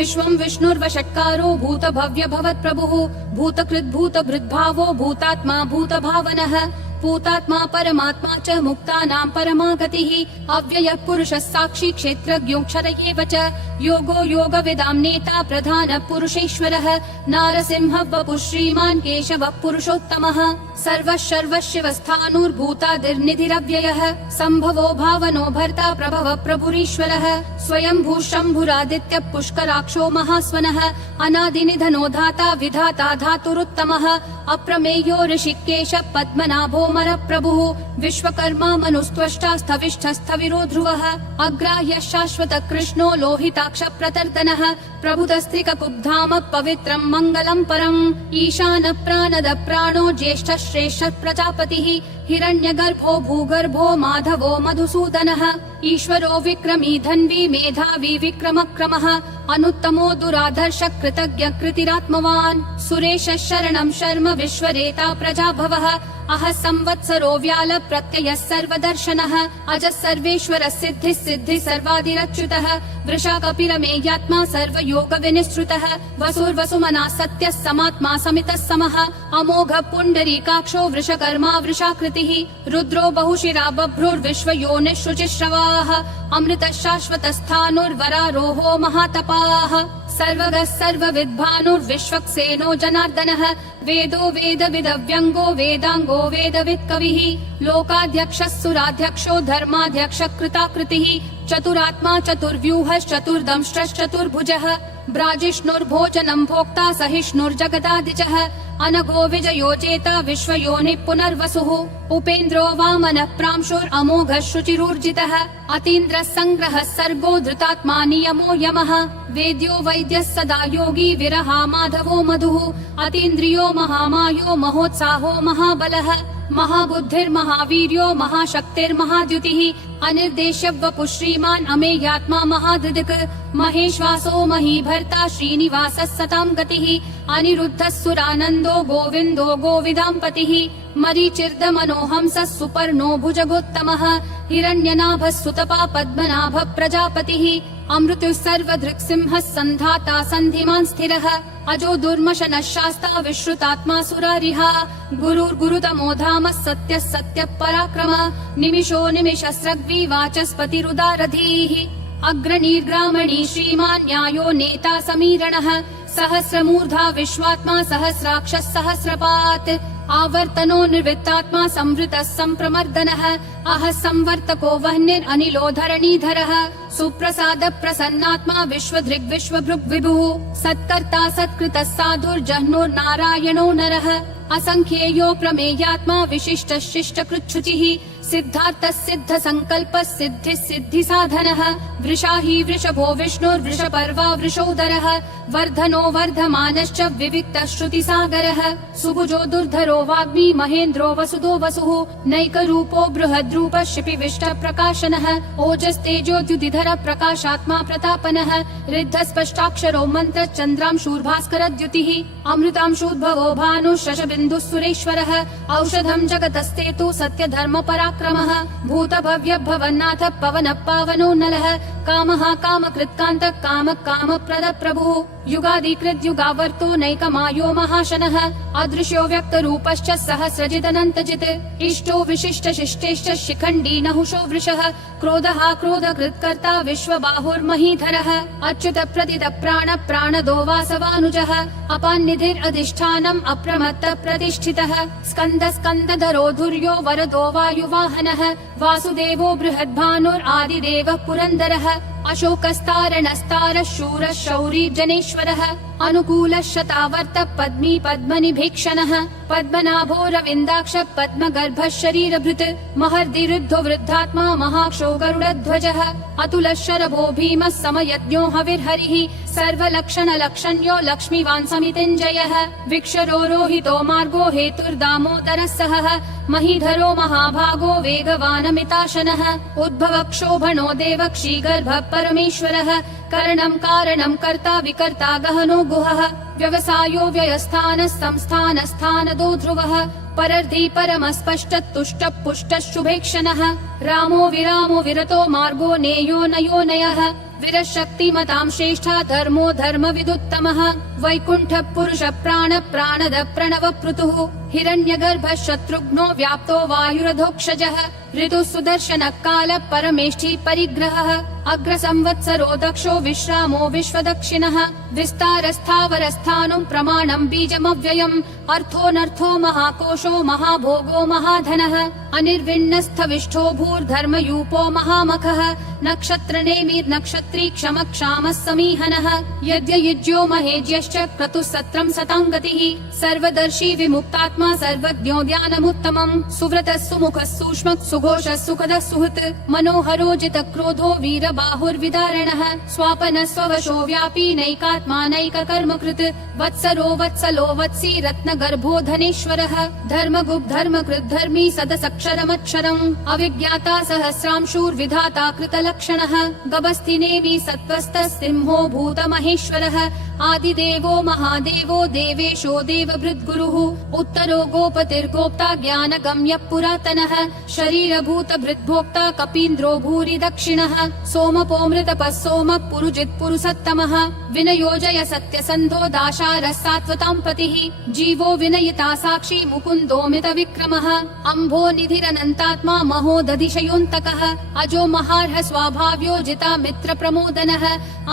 विश्वं विष्णुर्वषट्कारो भूतभव्य भवत्प्रभुः भूतकृद्भूतभृद्भावो भूतात्मा भूतभावनः भूतात्मा परमात्मा च मुक्तानां परमा गतिः अव्ययः पुरुषः साक्षी क्षेत्रज्ञोऽक्षर एव च योगो योगविदां नेता प्रधानः पुरुषेश्वरः नारसिंहः वपुः श्रीमान् केशवः पुरुषोत्तमः सर्वः सर्वशिवस्थाणुर्भूतादिर्निधिरव्ययः सम्भवो भावनो भर्ता प्रभवः प्रभुरीश्वरः स्वयंभू शम्भुरादित्यः पुष्कराक्षो महास्वनः अनादिनिधनो धाता विधाता धातुरुत्तमः अप्रमेयो ऋषिकेशः पद्मनाभो प्रभुः विश्वकर्मा मनुस्त्वष्टा स्थविष्ठस्थविरो ध्रुवः अग्राह्यः शाश्वत कृष्णो लोहिताक्ष प्रतर्दनः प्रभुतस्त्रिककुब्धाम पवित्रं मङ्गलं परम् ईशान प्राणद प्राणो ज्येष्ठ श्रेष्ठ प्रजापतिः हिरण्यगर्भो भूगर्भो माधवो मधुसूदनः ईश्वरो विक्रमी धन्वी मेधावी विक्रमक्रमः अनुत्तमो दुराधर्ष कृतज्ञ कृतिरात्मवान् सुरेश शरणं शर्म विश्वरेता प्रजाभवः अह संवत्सरो व्याल प्रत्ययः सर्वदर्शनः अजः सर्वेश्वर सिद्धिः सिद्धि सर्वादिरच्युतः वृषा कपिलमेयात्मा सर्वयोग विनिश्रुतः वसुर्वसुमना सत्यः समात्मा समितः समः अमोघ पुण्डरीकाक्षो वृषकर्मा वृषाकृतिः रुद्रो बहुशिरा बभ्रुर्विश्वयोनिः शुचिश्रवाः अमृतः शाश्वतस्थाणुर्वरारोहो महातपाः सर्वगः सर्वविद्भानुर्विश्वक्सेनो जनार्दनः वेदो वेदविदव्यङ्गो वेदाङ्गो वेदवित् कविः लोकाध्यक्षः सुराध्यक्षो धर्माध्यक्ष कृताकृतिः चतुरात्मा चतुर्व्यूहश्चतुर्दंष्ट्रश्चतुर्भुजः ब्राजिष्णुर्भोजनं भोक्ता सहिष्णुर्जगदादिजः अनघो विजयो जेता विश्वयोनिः पुनर्वसुः उपेन्द्रो वामनः प्रांशुरमोघः शुचिरूर्जितः अतीन्द्रः सङ्ग्रहः सर्गो धृतात्मा नियमो यमः वेद्यो वैद्यः सदा योगी विरहा माधवो मधुः अतीन्द्रियो महामायो महोत्साहो महाबलः महाबुद्धिर्महावीर्यो महाशक्तिर्महाद्युतिः अनिर्देश्य वपुः श्रीमान् अमेयात्मा महाधृदिक् महेश्वासो महीभर्ता श्रीनिवासः सतां गतिः अनिरुद्धः सुरानन्दो गोविन्दो गोविदाम्पतिः मरीचिर्दमनोहंसः सुपर्णो भुजगोत्तमः हिरण्यनाभः सुतपा पद्मनाभः प्रजापतिः अमृतुः सर्वधृक्सिंहः सन्धाता सन्धिमान् स्थिरः अजो दुर्मशनः शास्ता विश्रुतात्मा सुरारिः गुरुर्गुरुतमो धामः सत्यः सत्यः पराक्रमः निमिषो निमिषस्रग्वी वाचस्पतिरुदारधीः अग्रणीर्ग्रामणी श्रीमान् न्यायो नेता समीरणः सहस्रमूर्धा विश्वात्मा सहस्राक्षः सहस्रपात् आवर्तनो निर्वृत्तात्मा संवृतः सम्प्रमर्दनः अह संवर्तको वह्निरनिलो धरणीधरः सुप्रसाद प्रसन्नात्मा विश्वधृग् विश्वभृग् विभुः सत्कर्ता सत्कृतः साधुर्जह्नुर्नारायणो नरः असंख्येयो प्रमेयात्मा विशिष्ट शिष्ट कृच्छुचिः सिद्धार्थः सिद्ध संकल्पः सिद्धिः सिद्धि साधनः वृषाही वृषभो विष्णुर्वृषपर्वा वृषोदरः वर्धनो वर्धमानश्च विविक्तः श्रुतिसागरः सुभुजो दुर्धरो वाग्मी महेन्द्रो वसुदो वसुः नैकरूपो बृहद्रूपः शिपिविष्ट प्रकाशनः ओजस्तेजोद्युतिधर प्रकाशात्मा प्रतापनः रिद्धः स्पष्टाक्षरो मन्त्र चन्द्रांशूर्भास्करद्युतिः अमृतांशूद्भवो भानुः शशबिन्दुः सुरेश्वरः औषधं जगतस्तेतु सत्यधर्म पराक्रमः भूतभव्य भवन्नाथ पवनः पावनो नलः कामः कामकृत्कान्तः कामः कामप्रद प्रभुः युगादिकृत् युगावर्तो नैकमायो महाशनः अदृश्यो व्यक्तरूपश्च सहस्रजिदनन्तजित् इष्टो विशिष्ट शिष्टेश्च शिखण्डी नहुषो वृषः क्रोधः क्रोधकृत्कर्ता विश्वबाहुर्महीधरः अच्युत प्रदित प्राण प्राणदो वासवानुजः अपान्निधिरधिष्ठानम् अप्रमत्त प्रतिष्ठितः स्कन्द स्कन्दधरो धुर्यो वरदो वायुवाहनः वासुदेवो बृहद्भानुरादिदेवः पुरन्दरः अशोकस्तारणस्तारः शूरः शौरी जनेश्वरः अनुकूलः शतावर्त पद्मी पद्मनिभीक्षणः पद्मनाभो रविन्दाक्ष पद्मगर्भः शरीरभृत् महर्दिरुद्धो वृद्धात्मा महाक्षो गरुडध्वजः अतुलः शरभो भीमः समयज्ञो हविर्हरिः सर्वलक्षण लक्षण्यो लक्ष्मीवान् समितिञ्जयः विक्षरो रोहितो मार्गो हेतुर्दामोदरः सहः महीधरो महाभागो वेगवानमिताशनः उद्भव क्षोभणो देव क्षीगर्भः परमेश्वरः करणं कारणं कर्ता विकर्ता गहनो गुहः व्यवसायो व्ययस्थानः संस्थानस्थानदो ध्रुवः परर्धी परमस्पष्ट तुष्ट पुष्ट शुभेक्षणः रामो विरामो विरतो मार्गो नेयो नयो नयः वीरशक्तिमतां श्रेष्ठा धर्मो धर्मविदुत्तमः वैकुण्ठ पुरुष प्राण प्राणद प्रणव पृतुः हिरण्यगर्भ शत्रुघ्नो व्याप्तो वायुरधोक्षजः ऋतुः सुदर्शन काल परमेष्ठी परिग्रहः अग्र संवत्सरो दक्षो विश्रामो विश्वदक्षिणः विस्तारस्थावरस्थानं प्रमाणं बीजमव्ययम् अर्थोऽनर्थो महाकोशो महाभोगो महाधनः अनिर्विण्णस्थविष्ठो भूर्धर्मयूपो महामखः नक्षत्रनेमिर्नक्षत्री क्षम क्षामः समीहनः यज्ञयुज्यो महेज्यश्च क्रतुः सत्रं सताङ्गतिः सर्वदर्शी विमुक्तात्मा सर्वज्ञो ज्ञानमुत्तमम् सुव्रतः सुमुखः सूक्ष्मः सुघोषः सुखदः सुहृत् मनोहरो जितक्रोधो वीरबाहुर्विदारणः स्वापनः स्ववशो व्यापी नैकात्मा नैककर्मकृत् वत्सरो वत्सलो वत्सी रत्नगर्भो धनेश्वरः धर्मगुप् धर्मकृत् धर्मी सदसक्षरमक्षरम् अविज्ञाता सहस्रांशूर्विधाता कृतलक्षणः गभस्तिनेमि सत्त्वस्तः सिंहो भूतमहेश्वरः आदिदेवो महादेवो देवेशो देवभृद्गुरुः उत्तरो गोपतिर्गोप्ता ज्ञानगम्यः पुरातनः शरीरभूत भृद्भोक्ता कपीन्द्रो भूरि दक्षिणः सोमपोमृतपः सोमः पुरुजित् पुरुषोत्तमः विनयोजय सत्यसन्धो दाशारः सात्वतां पतिः जीवो विनयिता साक्षी मुकुन्दोमित विक्रमः अम्भो निधिरनन्तात्मा महोदधिशयोऽन्तकः अजो महार्ह स्वाभाव्यो जिता मित्र प्रमोदनः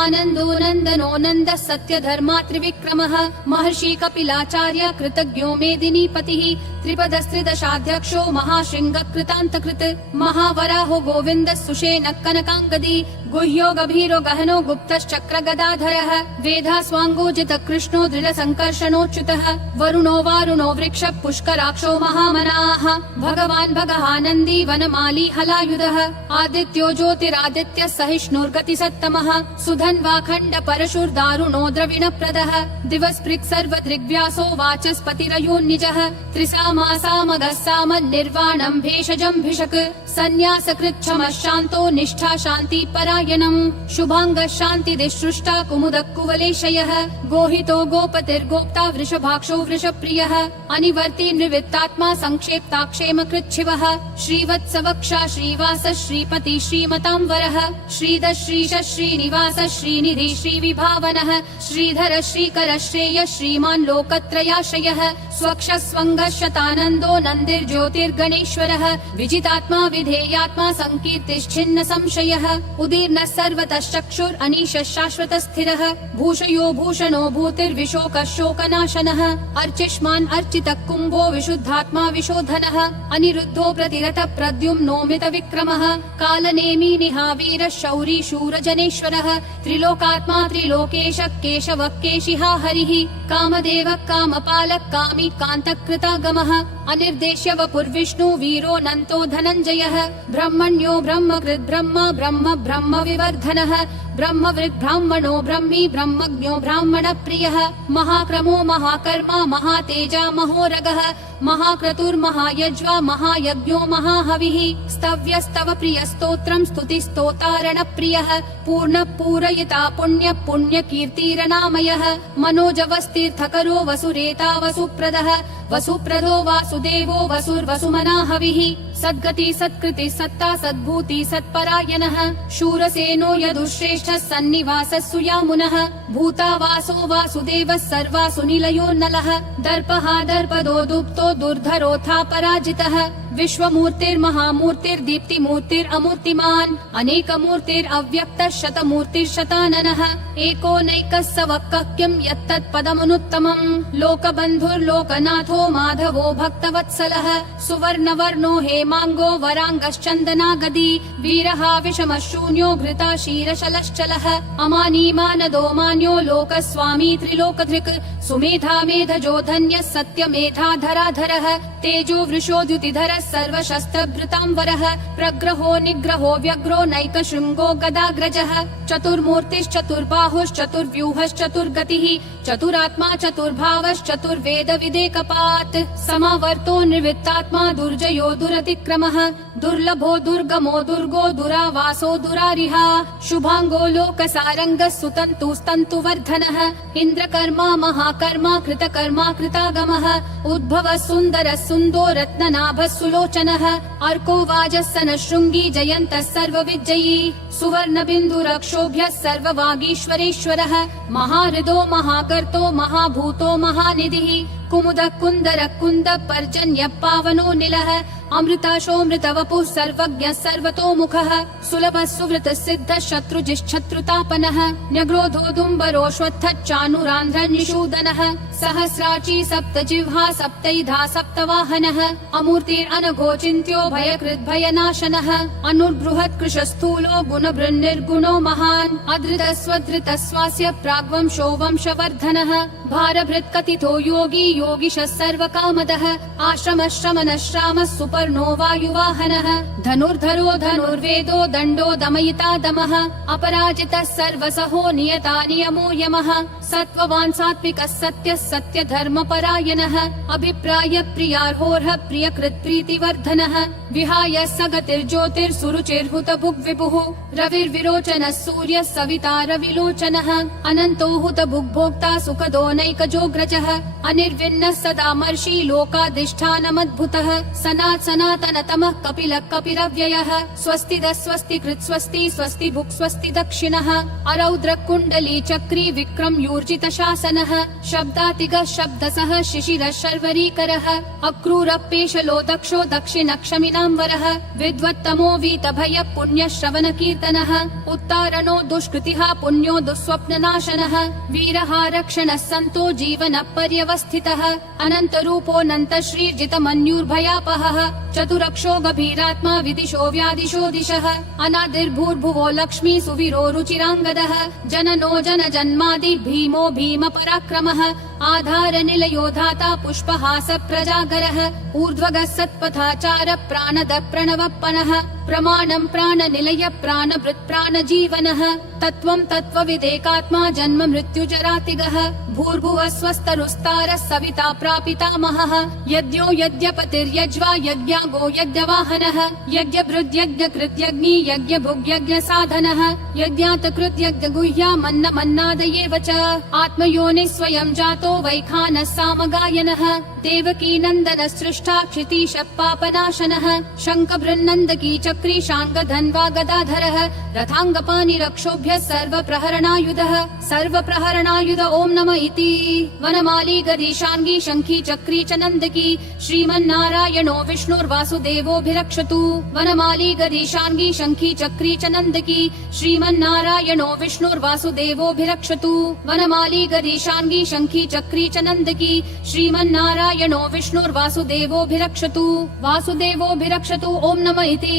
आनन्दो नन्दनो नन्दः सत्यधर्मा त्रिविक्रमः महर्षि कपिलाचार्य कृतज्ञो मेदिनीपतिः त्रिपदस्त्रिदशाध्यक्षो महाशृङ्ग कृतान्तकृत् महावराहो गोविन्दः सुषेणः कनकाङ्गदी गुह्यो गभीरो गहनो गुप्तश्चक्र गदाधरः वेधास्वाङ्गोजित कृष्णो दृढसङ्कर्षणोच्युतः वरुणो वारुणो वृक्ष पुष्कराक्षो महामनाः भगवान् भगहानन्दी वनमाली हलायुधः आदित्यो ज्योतिरादित्यः सहिष्णुर्गतिसत्तमः सुधन्वाखण्ड परशुर्दारुणो द्रविणप्रदः दिवस्पृक् सर्वदृग्व्यासो वाचस्पतिरयोन्निजः त्रिसामासामगः सामन्निर्वाणम् भेषजम् भिषक् सन्न्यासकृच्छमः शान्तो निष्ठा शान्ति परायणम् शुभाङ्गः शान्तिदिसृष्टा कुमुदः कुवलेशयः गोहितो गोपतिर्गोप्ता वृषभाक्षो वृषप्रियः अनिवर्ति निवृत्तात्मा संक्षेप्ता क्षेमकृच्छिवः श्रीवत्सवक्षा श्रीवास श्रीपति श्रीमतां वरः श्रीधर श्रीश श्रीनिवास श्रीनिधि श्रीविभावनः श्रीधर श्रीकर श्रेय श्रीमान् लोकत्रयाश्रयः स्वक्ष स्वङ्गः शतानन्दो नन्दिर्ज्योतिर्गणेश्वरः विजितात्मा विधेयात्मा संकीर्तिश्छिन्न संशयः उदीर्णः सर्वतः चक्षुर् अनीशः शाश्वतः स्थिरः भूषयो भूषणो भूतिर्विशोकः शोकनाशनः अर्चिष्मान् अर्चितः कुम्भो विशुद्धात्मा विशोधनः अनिरुद्धो प्रतिरतः प्रद्युम्नोमित विक्रमः कालनेमी निहावीरः शौरी शूरजनेश्वरः त्रिलोकात्मा त्रिलोकेश केशवः केशिहा हरिः कामदेवः कामपालः कामी कान्तकृतागमः अनिर्देश्य वपुर्विष्णु वीरो नन्तो धनञ्जयः ब्रह्मण्यो ब्रह्मकृत् ब्रह्म ब्रह्म ब्रह्म विवर्धनः ब्रह्मवृद् ब्राह्मणो ब्रह्मी ब्रह्मज्ञो ब्राह्मण प्रियः महाक्रमो महाकर्मा महातेजा महोरगः महाक्रतुर्महायज्वा महायज्ञो महाहविः स्तव्यस्तव प्रिय स्तोत्रम् स्तुतिस्तोतारण प्रियः पूर्ण पूरयिता पुण्य पुण्य कीर्तिरनामयः मनोजवस्तीर्थकरो वसुरेता वसुप्रदः वसुप्रदो वासुदेवो वसुर्वसुमनाहविः सद्गति सत्कृति सत्ता सद्भूति सत्परायणः शूरसेनो यदुश्रेष्ठः सन्निवासः सुयामुनः भूतावासो वासुदेवः सर्वासु निलयो नलः दर्पः दर्पदो दुप्तो दुर्धरोऽथा पराजितः विश्वमूर्तिर्महामूर्तिर्दीप्तिमूर्तिरमूर्तिमान् अनेकमूर्तिरव्यक्तः शतमूर्तिर्शताननः एको नैकः स वक्कः किं यत्तत्पदमनुत्तमम् लोकबन्धुर्लोकनाथो माधवो भक्तवत्सलः सुवर्णवर्णो हेमाङ्गो वराङ्गश्चन्दनागदी वीरः विषमः शून्यो घृता क्षीरशलश्चलः अमानी मानदो मान्यो लोकस्वामी त्रिलोकधृक् सुमेधा मेधजो धन्यः सत्यमेधाधराधरः तेजो वृषोद्युतिधरः सर्वशस्त्रभृताम्बरः प्रग्रहो निग्रहो व्यग्रो नैकशृङ्गो गदाग्रजः चतुर्मूर्तिश्चतुर्बाहुश्चतुर्व्यूहश्चतुर्गतिः चतुरात्मा चतुर्भावश्चतुर्वेद विदेकपात् समावर्तो निर्वृत्तात्मा दुर्जयो दुरतिक्रमः दुर्लभो दुर्गमो दुर्गो दुरावासो दुरारिहा शुभाङ्गो लोकसारङ्गः सुतन्तुस्तन्तु ऋतुवर्धनः इन्द्रकर्मा महाकर्मा कृतकर्मा कृतागमः उद्भवः सुन्दरः सुन्दो रत्ननाभः सुलोचनः अर्को वाजस्सनः शृङ्गी जयन्तः सर्वविजयी सुवर्णबिन्दुरक्षोभ्यः सर्ववागीश्वरेश्वरः महाहृदो महाकर्तो महाभूतो महानिधिः कुमुदः कुन्दरः कुन्दः पर्जन्यः पावनो निलः अमृताशोऽमृतवपुः सर्वज्ञः सर्वतोमुखः सुलभः सुवृतः सिद्धः शत्रुजिश्शत्रुतापनः न्यग्रोधोदुम्बरोऽश्वत्थः चानुरान्ध्रः निषूदनः सहस्राची सप्तजिह्वा सप्तैधा सप्तवाहनः अमूर्तिरनघोचिन्त्यो भयकृद्भयनाशनः अनुर्बृहत् कृशस्थूलो गुणभृन्निर्गुणो महान् अधृतस्वधृतः स्वास्य प्राग्वंशो वंशवर्धनः भारभृत्कथितो योगी योगिशः सर्वकामदः आश्रमः श्रमणः श्रामः सुपर्णो वायुवाहनः धनुर्धरो धनुर्वेदो दण्डो दमयिता दमः अपराजितः सर्वसहो नियता नियमो यमः सत्त्ववान् सात्विकः सत्यः सत्यधर्मपरायणः अभिप्राय प्रियार्होर्ह प्रियकृत् प्रीतिवर्धनः विहाय सगतिर्ज्योतिर्सुरुचिर्हुतभुग्विभुः रविर्विरोचनः सूर्यः सविता रविलोचनः अनन्तो हुतभुग्भोक्ता सुखदो नैकजोग्रजः अनिर्विन्नः सदामर्षि लोकाधिष्ठानमद्भुतः सनातनतमः कपिलः कपिरव्ययः स्वस्तिदः स्वस्तिकृत् स्वस्ति स्वस्ति भुक् स्वस्ति दक्षिणः अरौद्र कुण्डली चक्री विक्रम यूर्जित शासनः शब्दातिगः शब्दसः शिशिरः शर्वरीकरः अक्रूरः पेशलो दक्षो दक्षिणक्षमिनाम्बरः विद्वत्तमो वीतभयः पुण्यश्रवण कीर्तनः उत्तारणो दुष्कृतिः पुण्यो दुःस्वप्ननाशनः वीरः रक्षणः सन्तो जीवनः पर्यवस्थितः अनन्तरूपोऽनन्त श्रीर्जितमन्युर्भयापहः चतुरक्षो गभीरात्मा विदिशो व्यादिशो दिशः अनादिर्भूर्भुवो लक्ष्मी सुवीरो रुचिराङ्गदः जननो जनजन्मादि भीमो भीम पराक्रमः आधार निलयो धाता पुष्पहास प्रजागरः ऊर्ध्वगः सत्पथाचार प्राणद प्रणवप्पनः प्रमाणं प्राणनिलय प्राणभृत् प्राणजीवनः तत्त्वं तत्त्वविदेकात्मा जन्म मृत्युजरातिगः भूर्भुवः स्वस्तरुस्तारः सविता प्रापितामहः यज्ञो यज्ञपतिर्यज्वा यज्ञागो यज्ञवाहनः यज्ञभृद्यज्ञकृत्यग्नि यज्ञभुग्यज्ञसाधनः यज्ञातकृत्यज्ञगुह्यामन्नमन्नादयेव च आत्मयोनिः स्वयं जातो वैखानः सामगायनः देवकी नन्दनः सृष्टा क्षितीशः पापनाशनः शङ्खबृन्नन्दकी चक्री शाङ्गधन्वा गदाधरः रथाङ्गपाणिरक्षोभ्यः सर्वप्रहरणायुधः सर्वप्रहरणायुध ॐ नमः इति वनमाली गदीशाङ्गी शङ्खी चक्री च नन्दकी श्रीमन्नारायणो विष्णुर्वासुदेवोऽभिरक्षतु वनमाली गदीशाङ्गी शङ्खी चक्री च नन्दकी श्रीमन्नारायणो विष्णुर्वासुदेवोऽभिरक्षतु वनमाली गदीशाङ्गी शङ्खी चक्री च नन्दकी श्रीमन्नारायणो विष्णुर्वासुदेवोऽभिरक्षतु वासुदेवोऽभिरक्षतु ॐ नमः इति